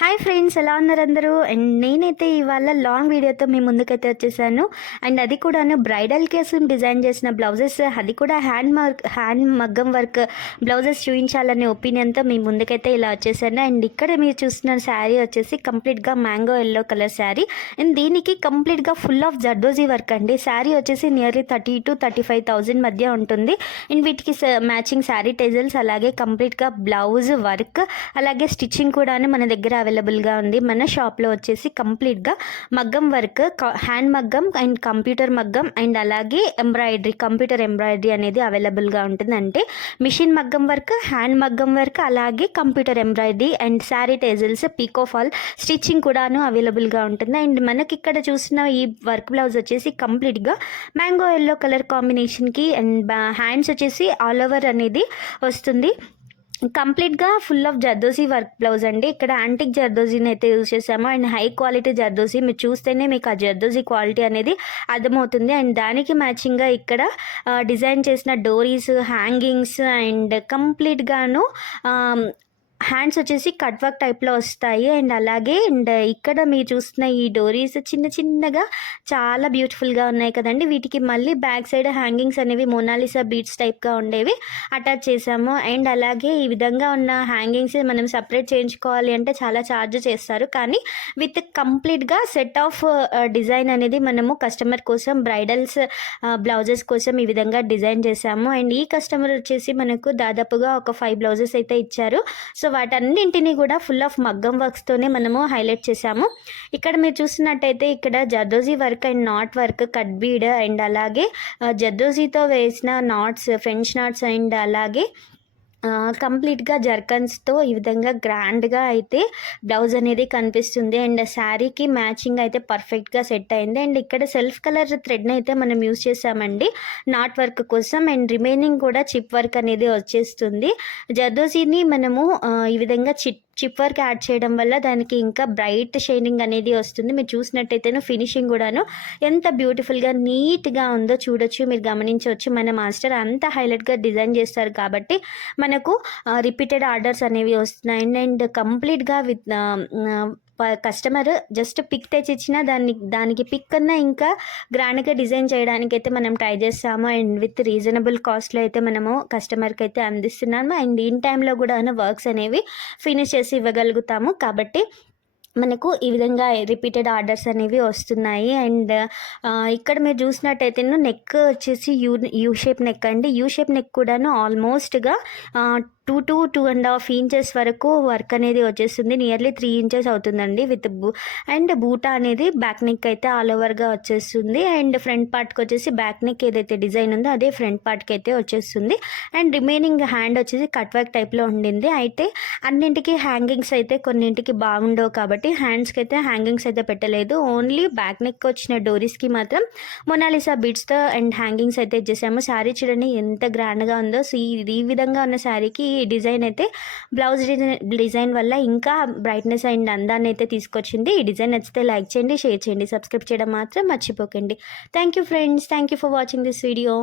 Hi friends, ఎలా ఉన్నారు అందరూ? అండ్ నేనైతే ఇవాళ లాంగ్ వీడియోతో మీ ముందుకైతే వచ్చేసాను. అండ్ అది కూడాను బ్రైడల్ కోసం డిజైన్ చేసిన బ్లౌజెస్, అది కూడా హ్యాండ్ మగ్గం వర్క్ బ్లౌజెస్ చూపించాలనే ఒపీనియన్తో మీ ముందుకైతే ఇలా వచ్చేసాను. అండ్ ఇక్కడ మీరు చూస్తున్న శారీ వచ్చేసి కంప్లీట్గా mango yellow colour sari. And దీనికి కంప్లీట్గా ఫుల్ ఆఫ్ జర్దోజీ వర్క్ అండి. శారీ వచ్చేసి నియర్లీ 30,000 to 35,000 మధ్య ఉంటుంది. అండ్ వీటికి మ్యాచింగ్ శారీ టెజల్స్, అలాగే కంప్లీట్గా బ్లౌజ్ వర్క్, అలాగే స్టిచ్చింగ్ కూడాను మన దగ్గర అవైలబుల్గా ఉంది. మన షాప్లో వచ్చేసి కంప్లీట్గా మగ్గం వర్క్, హ్యాండ్ మగ్గం అండ్ కంప్యూటర్ మగ్గం, అండ్ అలాగే ఎంబ్రాయిడరీ, కంప్యూటర్ ఎంబ్రాయిడరీ అనేది అవైలబుల్గా ఉంటుంది. అంటే మిషన్ మగ్గం వర్క్, హ్యాండ్ మగ్గం వర్క్, అలాగే computer embroidery and sari tassels, picot fall stitching కూడాను అవైలబుల్గా ఉంటుంది. అండ్ మనకి ఇక్కడ చూసిన ఈ వర్క్ బ్లౌజ్ వచ్చేసి కంప్లీట్గా మ్యాంగో ఎల్లో కలర్ కాంబినేషన్కి, అండ్ హ్యాండ్స్ వచ్చేసి ఆల్ ఓవర్ అనేది వస్తుంది. కంప్లీట్గా full of zardozi work blouse అండి. ఇక్కడ యాంటిక్ జర్దోజీని అయితే యూజ్ చేసాము. అండ్ హై క్వాలిటీ జర్దోజీ, మీరు చూస్తేనే మీకు ఆ జర్దోజీ క్వాలిటీ అనేది అర్థమవుతుంది. అండ్ దానికి మ్యాచింగ్గా ఇక్కడ డిజైన్ చేసిన డోరీస్, హ్యాంగింగ్స్, అండ్ కంప్లీట్గాను హ్యాండ్స్ వచ్చేసి కట్ వర్క్ టైప్లో వస్తాయి. అండ్ అలాగే ఇక్కడ మీరు చూస్తున్న ఈ డోరీస్ చిన్న చిన్నగా చాలా బ్యూటిఫుల్గా ఉన్నాయి కదండి. వీటికి మళ్ళీ బ్యాక్ సైడ్ హ్యాంగింగ్స్ అనేవి మోనాలిసా బీడ్స్ టైప్గా ఉండేవి అటాచ్ చేసాము. అండ్ అలాగే ఈ విధంగా ఉన్న హ్యాంగింగ్స్ మనం సపరేట్ చేయించుకోవాలి అంటే చాలా ఛార్జ్ చేస్తారు. కానీ విత్ కంప్లీట్గా సెట్ ఆఫ్ డిజైన్ అనేది మనము కస్టమర్ కోసం, బ్రైడల్స్ బ్లౌజెస్ కోసం ఈ విధంగా డిజైన్ చేసాము. అండ్ ఈ కస్టమర్ వచ్చేసి మనకు దాదాపుగా ఒక 5 బ్లౌజెస్ అయితే ఇచ్చారు. సో వాటన్నింటినీ కూడా ఫుల్ ఆఫ్ మగ్గం వర్క్స్తోనే మనము హైలైట్ చేసాము. ఇక్కడ మీరు చూసినట్టయితే ఇక్కడ zardozi work and not work, cut bead, and అలాగే జర్దోజీతో వేసిన నాట్స్, ఫ్రెంచ్ నాట్స్, అండ్ అలాగే కంప్లీట్గా జర్కన్స్తో ఈ విధంగా గ్రాండ్గా అయితే బ్లౌజ్ అనేది కనిపిస్తుంది. అండ్ శారీకి మ్యాచింగ్ అయితే పర్ఫెక్ట్గా సెట్ అయింది. అండ్ ఇక్కడ సెల్ఫ్ కలర్ థ్రెడ్ని అయితే మనం యూజ్ చేసామండి నాట్ వర్క్ కోసం. అండ్ రిమైనింగ్ కూడా చిప్ వర్క్ అనేది వచ్చేస్తుంది. జర్దోజీని మనము ఈ విధంగా చిప్ వర్క్ యాడ్ చేయడం వల్ల దానికి ఇంకా బ్రైట్ షైనింగ్ అనేది వస్తుంది. మీరు చూసినట్టయితేను ఫినిషింగ్ కూడాను ఎంత బ్యూటిఫుల్గా నీట్గా ఉందో చూడొచ్చు, మీరు గమనించవచ్చు. మన మాస్టర్ అంత హైలైట్గా డిజైన్ చేస్తారు కాబట్టి మనకు రిపీటెడ్ ఆర్డర్స్ అనేవి వస్తున్నాయి. అండ్ కంప్లీట్గా విత్ కస్టమర్ జస్ట్ పిక్ తెచ్చిచ్చినా దానికి పిక్ కన్నా ఇంకా గ్రాండ్గా డిజైన్ చేయడానికి అయితే మనం ట్రై చేస్తాము. అండ్ విత్ రీజనబుల్ కాస్ట్లో అయితే మనము కస్టమర్కి అయితే అందిస్తున్నాము. అండ్ ఇన్ టైంలో కూడా వర్క్స్ అనేవి ఫినిష్ చేసి ఇవ్వగలుగుతాము. కాబట్టి మనకు ఈ విధంగా రిపీటెడ్ ఆర్డర్స్ అనేవి వస్తున్నాయి. అండ్ ఇక్కడ మీరు చూసినట్టయితే నెక్ వచ్చేసి యూ షేప్ నెక్ అండి. యూ షేప్ నెక్ కూడాను ఆల్మోస్ట్గా 2 to 2.5 inches వరకు వర్క్ అనేది వచ్చేస్తుంది. నియర్లీ 3 inches అవుతుందండి. విత్ అండ్ బూటా అనేది బ్యాక్ నెక్ అయితే ఆల్ ఓవర్గా వచ్చేస్తుంది. అండ్ ఫ్రంట్ పార్ట్కి వచ్చేసి బ్యాక్ నెక్ ఏదైతే డిజైన్ ఉందో అదే ఫ్రంట్ పార్ట్కి అయితే వచ్చేస్తుంది. అండ్ రిమైనింగ్ హ్యాండ్ వచ్చేసి కట్ వర్క్ టైప్లో ఉండింది. అయితే అన్నింటికి హ్యాంగింగ్స్ అయితే కొన్నింటికి బాగుండవు కాబట్టి హ్యాండ్స్కి అయితే హ్యాంగింగ్స్ అయితే పెట్టలేదు. ఓన్లీ బ్యాక్ నెక్ వచ్చిన డోరీస్కి మాత్రం మొనాలిసా బీడ్స్తో అండ్ హ్యాంగింగ్స్ అయితే ఇచ్చేసాము. శారీ చూడండి ఎంత గ్రాండ్గా ఉందో. సో ఈ విధంగా ఉన్న శారీకి ఈ డిజైన్ అయితే బ్లౌజ్ డిజైన్ వల్ల ఇంకా బ్రైట్నెస్ అండ్ అందాన్ని అయితే తీసుకొచ్చింది. ఈ డిజైన్ నచ్చితే లైక్ చేయండి, షేర్ చేయండి, సబ్స్క్రైబ్ చేయడం మాత్రం మర్చిపోకండి. Thank you friends, thank you for watching this video.